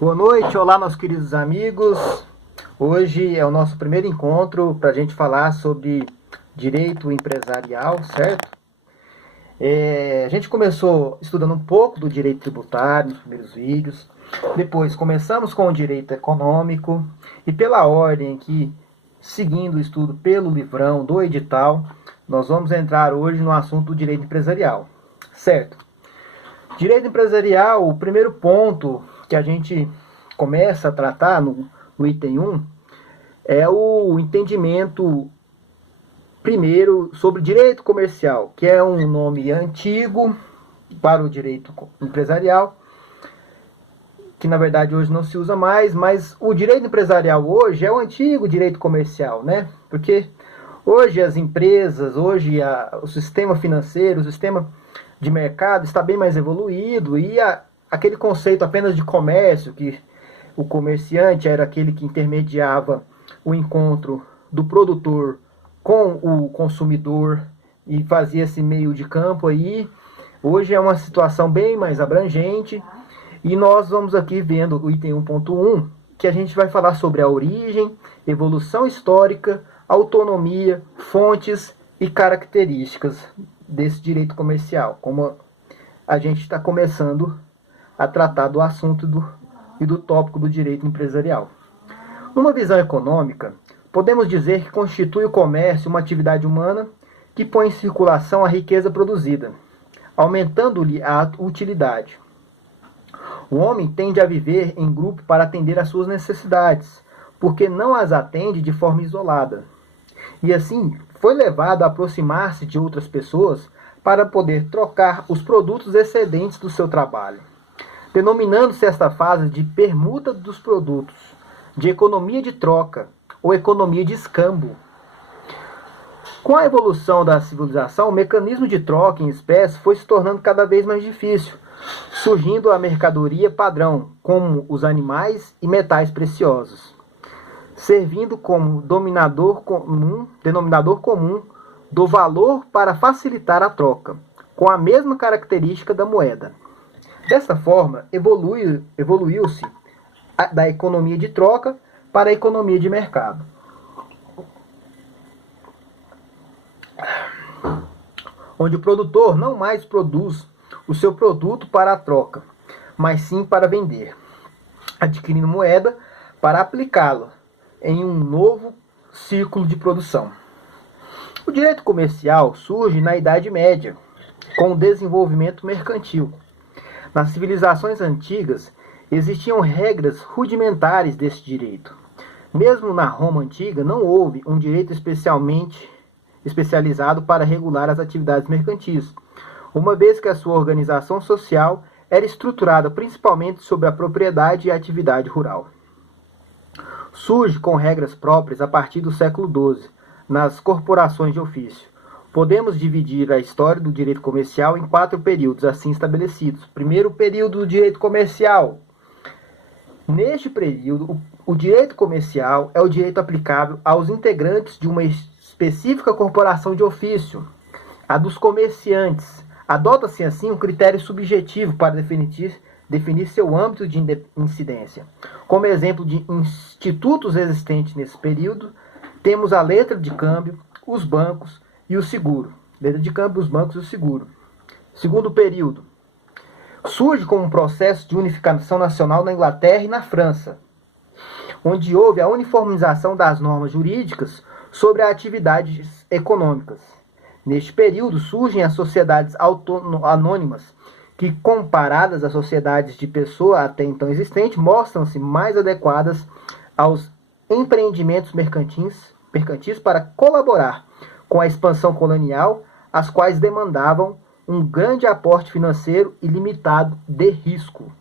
Boa noite, olá meus queridos amigos. Hoje é o nosso primeiro encontro para a gente falar sobre direito empresarial, certo? A gente começou estudando um pouco do direito tributário nos primeiros vídeos, depois começamos com o direito econômico e pela ordem aqui, seguindo o estudo pelo livrão do edital, nós vamos entrar hoje no assunto do direito empresarial, certo? Direito empresarial, o primeiro ponto que a gente começa a tratar no item 1 é o entendimento primeiro sobre direito comercial, que é um nome antigo para o direito empresarial, que na verdade hoje não se usa mais, mas o direito empresarial hoje é o antigo direito comercial, né? Porque hoje as empresas, o sistema financeiro, o sistema de mercado está bem mais evoluído e aquele conceito apenas de comércio, que o comerciante era aquele que intermediava o encontro do produtor com o consumidor e fazia esse meio de campo aí, hoje é uma situação bem mais abrangente e nós vamos aqui vendo o item 1.1, que a gente vai falar sobre a origem, evolução histórica, autonomia, fontes e características desse direito comercial, como a gente está começando a tratar do assunto e do tópico do direito empresarial. Numa visão econômica, podemos dizer que constitui o comércio uma atividade humana que põe em circulação a riqueza produzida, aumentando-lhe a utilidade. O homem tende a viver em grupo para atender às suas necessidades, porque não as atende de forma isolada. E assim, foi levado a aproximar-se de outras pessoas para poder trocar os produtos excedentes do seu trabalho, denominando-se esta fase de permuta dos produtos, de economia de troca ou economia de escambo. Com a evolução da civilização, o mecanismo de troca em espécie foi se tornando cada vez mais difícil, surgindo a mercadoria padrão, como os animais e metais preciosos, servindo como denominador comum do valor para facilitar a troca, com a mesma característica da moeda. Desta forma, evoluiu-se da economia de troca para a economia de mercado, onde o produtor não mais produz o seu produto para a troca, mas sim para vender, adquirindo moeda para aplicá-la em um novo ciclo de produção. O direito comercial surge na Idade Média, com o desenvolvimento mercantil. Nas civilizações antigas, existiam regras rudimentares desse direito. Mesmo na Roma antiga, não houve um direito especializado para regular as atividades mercantis, uma vez que a sua organização social era estruturada principalmente sobre a propriedade e a atividade rural. Surge com regras próprias a partir do século XII, nas corporações de ofício. Podemos dividir a história do direito comercial em 4 períodos assim estabelecidos. Primeiro período do direito comercial. Neste período, o direito comercial é o direito aplicável aos integrantes de uma específica corporação de ofício, a dos comerciantes. Adota-se assim um critério subjetivo para definir seu âmbito de incidência. Como exemplo de institutos existentes nesse período, temos a letra de câmbio, os bancos e o seguro. Letra de câmbio, os bancos e o seguro. Segundo período. Surge como um processo de unificação nacional na Inglaterra e na França, onde houve a uniformização das normas jurídicas sobre as atividades econômicas. Neste período surgem as sociedades anônimas, que, comparadas às sociedades de pessoa até então existentes, mostram-se mais adequadas aos empreendimentos mercantis para colaborar com a expansão colonial, as quais demandavam um grande aporte financeiro e limitado de risco.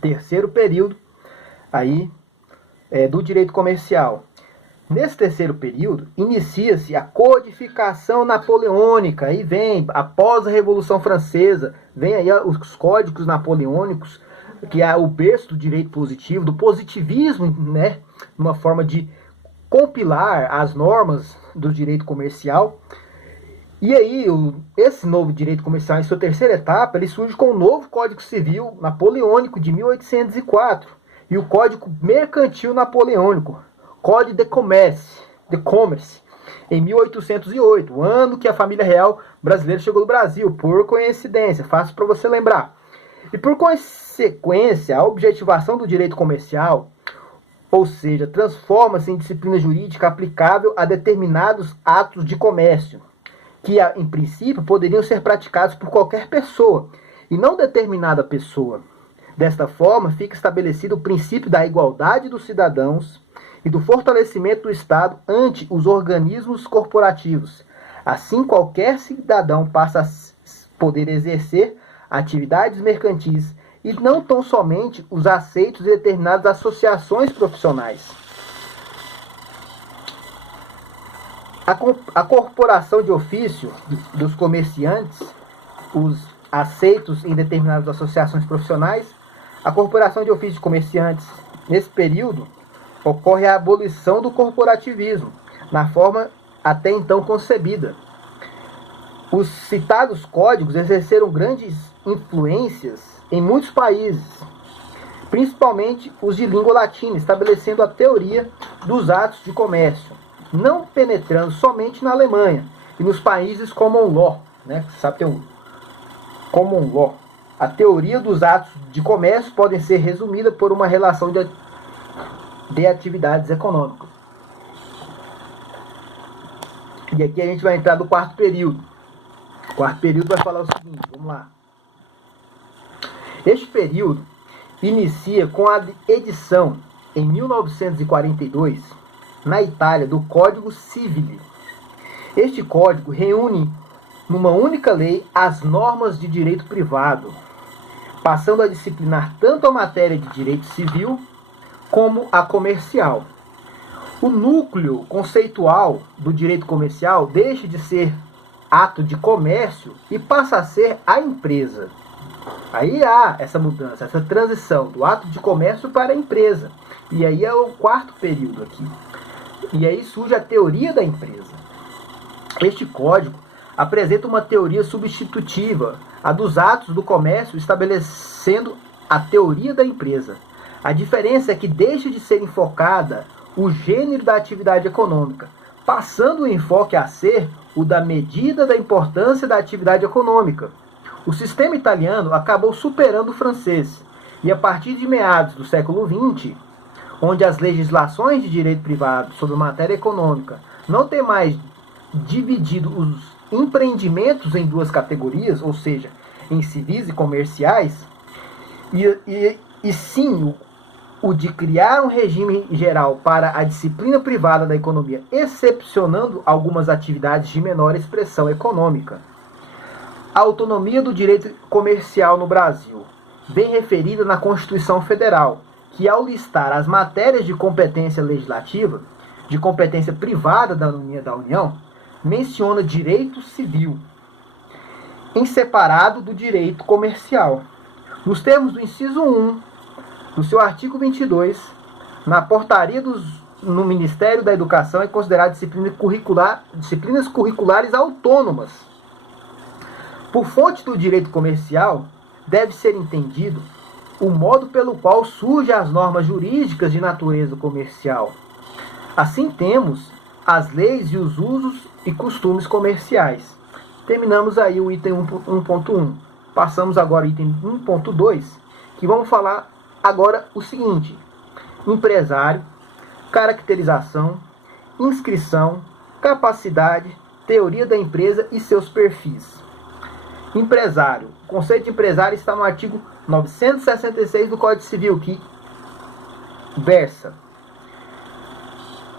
Terceiro período do direito comercial. Nesse terceiro período, inicia-se a codificação napoleônica. Aí vem, após a Revolução Francesa, vem aí os códigos napoleônicos, que é o berço do direito positivo, do positivismo, né? Uma forma de compilar as normas do direito comercial. E aí, esse novo direito comercial, em sua terceira etapa, ele surge com o novo Código Civil Napoleônico de 1804 e o Código Mercantil Napoleônico, Código de Commerce, em 1808, o ano que a família real brasileira chegou no Brasil, por coincidência, fácil para você lembrar. E por consequência, a objetivação do direito comercial, ou seja, transforma-se em disciplina jurídica aplicável a determinados atos de comércio, que em princípio poderiam ser praticados por qualquer pessoa, e não determinada pessoa. Desta forma, fica estabelecido o princípio da igualdade dos cidadãos e do fortalecimento do Estado ante os organismos corporativos. Assim, qualquer cidadão passa a poder exercer atividades mercantis e não tão somente os aceitos de determinadas associações profissionais. A corporação de ofício dos comerciantes, os aceitos em determinadas associações profissionais, a corporação de ofício de comerciantes, nesse período, ocorre a abolição do corporativismo, na forma até então concebida. Os citados códigos exerceram grandes influências em muitos países, principalmente os de língua latina, estabelecendo a teoria dos atos de comércio, não penetrando somente na Alemanha e nos países common law, né? Você sabe que tem um common law. A teoria dos atos de comércio podem ser resumida por uma relação de atividades econômicas. E aqui a gente vai entrar no quarto período. O quarto período vai falar o seguinte, vamos lá. Este período inicia com a edição, em 1942, na Itália, do Código Civil. Este código reúne numa única lei as normas de direito privado, passando a disciplinar tanto a matéria de direito civil como a comercial. O núcleo conceitual do direito comercial deixa de ser ato de comércio e passa a ser a empresa. Aí há essa mudança, essa transição do ato de comércio para a empresa. E aí é o quarto período aqui. E aí surge a teoria da empresa. Este código apresenta uma teoria substitutiva, a dos atos do comércio, estabelecendo a teoria da empresa. A diferença é que deixa de ser enfocada o gênero da atividade econômica, passando o enfoque a ser o da medida da importância da atividade econômica. O sistema italiano acabou superando o francês, e a partir de meados do século XX, onde as legislações de direito privado sobre matéria econômica não têm mais dividido os empreendimentos em duas categorias, ou seja, em civis e comerciais, e sim o de criar um regime geral para a disciplina privada da economia, excepcionando algumas atividades de menor expressão econômica. A autonomia do direito comercial no Brasil, bem referida na Constituição Federal, que ao listar as matérias de competência legislativa, de competência privada da União, menciona direito civil, em separado do direito comercial. Nos termos do inciso 1, do seu artigo 22, na portaria no Ministério da Educação é considerado disciplinas curriculares autônomas. Por fonte do direito comercial, deve ser entendido o modo pelo qual surgem as normas jurídicas de natureza comercial. Assim temos as leis e os usos e costumes comerciais. Terminamos aí o item 1.1. Passamos agora ao item 1.2, que vamos falar agora o seguinte: empresário, caracterização, inscrição, capacidade, teoria da empresa e seus perfis. Empresário. O conceito de empresário está no artigo 966 do Código Civil, que versa: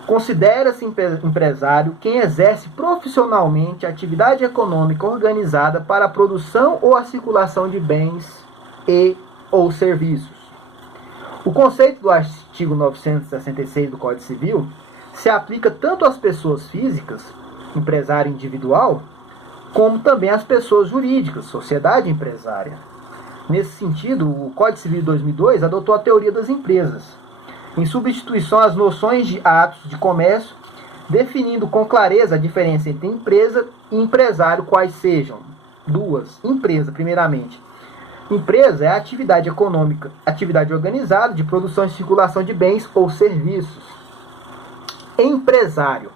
considera-se empresário quem exerce profissionalmente atividade econômica organizada para a produção ou a circulação de bens e ou serviços. O conceito do artigo 966 do Código Civil se aplica tanto às pessoas físicas, empresário individual, como também às pessoas jurídicas, sociedade empresária. Nesse sentido, o Código Civil de 2002 adotou a teoria das empresas, em substituição às noções de atos de comércio, definindo com clareza a diferença entre empresa e empresário, quais sejam duas. Empresa, primeiramente. Empresa é a atividade econômica, atividade organizada de produção e circulação de bens ou serviços. Empresário.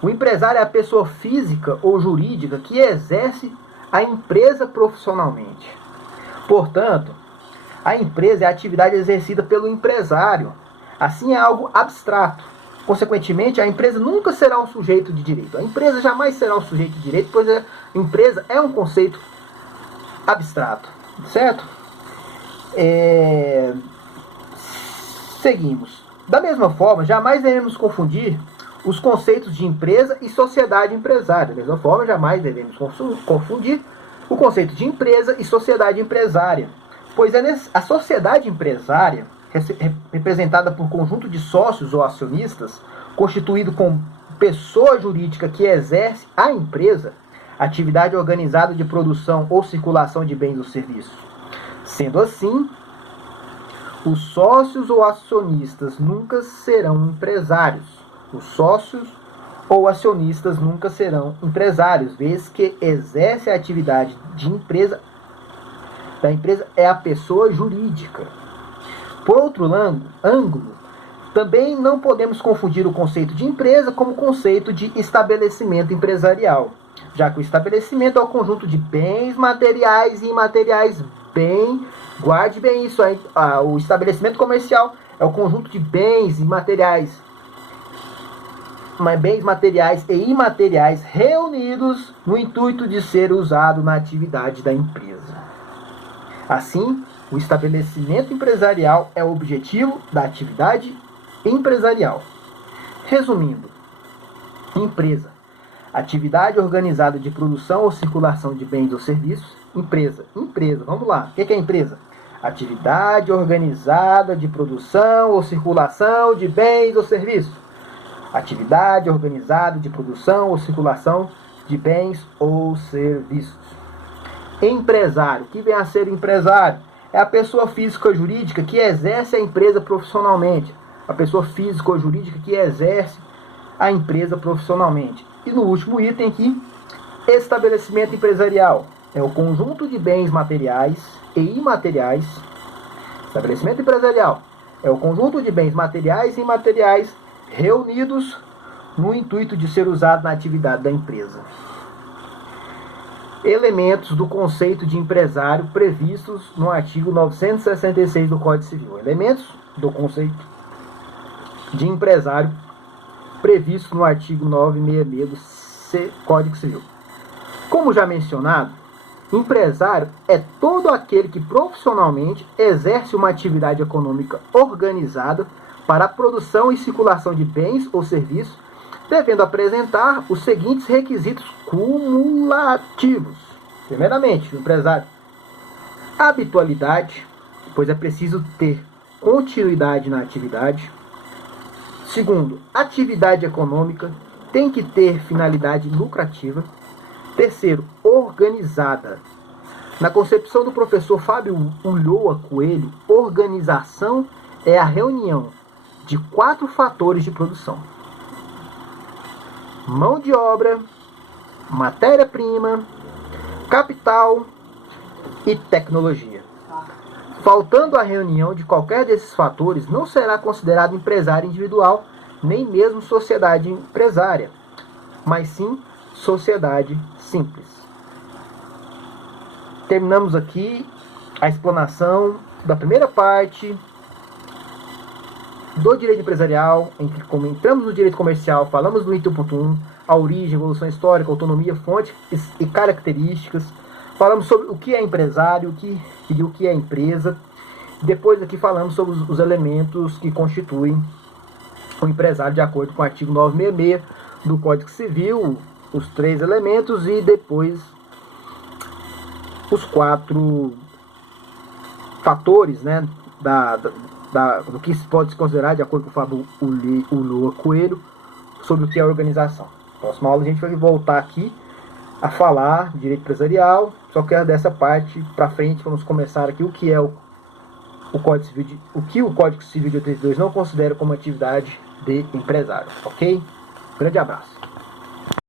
O empresário é a pessoa física ou jurídica que exerce a empresa profissionalmente. Portanto, a empresa é a atividade exercida pelo empresário. Assim, é algo abstrato. Consequentemente, a empresa nunca será um sujeito de direito. A empresa jamais será um sujeito de direito, pois a empresa é um conceito abstrato. Certo? Seguimos. Da mesma forma, jamais devemos confundir os conceitos de empresa e sociedade empresária. Da mesma forma, jamais devemos confundir o conceito de empresa e sociedade empresária. Pois a sociedade empresária, representada por conjunto de sócios ou acionistas, constituído com pessoa jurídica que exerce a empresa, atividade organizada de produção ou circulação de bens ou serviços. Sendo assim, os sócios ou acionistas nunca serão empresários. Os sócios ou acionistas nunca serão empresários, vez que exerce a atividade de empresa da empresa é a pessoa jurídica. Por outro ângulo, também não podemos confundir o conceito de empresa com o conceito de estabelecimento empresarial, já que o estabelecimento é o conjunto de bens materiais e imateriais. Guarde bem isso aí. O estabelecimento comercial é o conjunto de bens materiais e imateriais reunidos no intuito de ser usado na atividade da empresa. Assim, o estabelecimento empresarial é o objetivo da atividade empresarial. Resumindo, empresa, atividade organizada de produção ou circulação de bens ou serviços. Empresa, vamos lá. O que é empresa? Atividade organizada de produção ou circulação de bens ou serviços. Atividade organizada de produção ou circulação de bens ou serviços. Empresário. O que vem a ser empresário? É a pessoa física ou jurídica que exerce a empresa profissionalmente. A pessoa física ou jurídica que exerce a empresa profissionalmente. E no último item aqui, estabelecimento empresarial. É o conjunto de bens materiais e imateriais. Estabelecimento empresarial é o conjunto de bens materiais e imateriais reunidos no intuito de ser usado na atividade da empresa. Elementos do conceito de empresário previstos no artigo 966 do Código Civil. Elementos do conceito de empresário previsto no artigo 966 do Código Civil. Como já mencionado, empresário é todo aquele que profissionalmente exerce uma atividade econômica organizada para a produção e circulação de bens ou serviços, devendo apresentar os seguintes requisitos cumulativos. Primeiramente, o empresário, habitualidade, pois é preciso ter continuidade na atividade. Segundo, atividade econômica, tem que ter finalidade lucrativa. Terceiro, organizada. Na concepção do professor Fábio Ulloa Coelho, organização é a reunião de 4 fatores de produção: mão de obra, matéria-prima, capital e tecnologia. Faltando a reunião de qualquer desses fatores, não será considerado empresário individual, nem mesmo sociedade empresária, mas sim sociedade simples. Terminamos aqui a explanação da primeira parte do direito empresarial, em que entramos no direito comercial, falamos do item 1.1, a origem, evolução histórica, autonomia, fonte e características. Falamos sobre o que é empresário e o que é empresa. Depois aqui falamos sobre os elementos que constituem o empresário de acordo com o artigo 966 do Código Civil, os 3 elementos e depois os 4 fatores, né, do que se pode se considerar, de acordo com o Fábio Ulloa Coelho, sobre o que é a organização. Na próxima aula a gente vai voltar aqui a falar de direito empresarial, só que dessa parte para frente vamos começar aqui o que é o Código Civil o Código Civil de 82 não considera como atividade de empresário, ok? Grande abraço.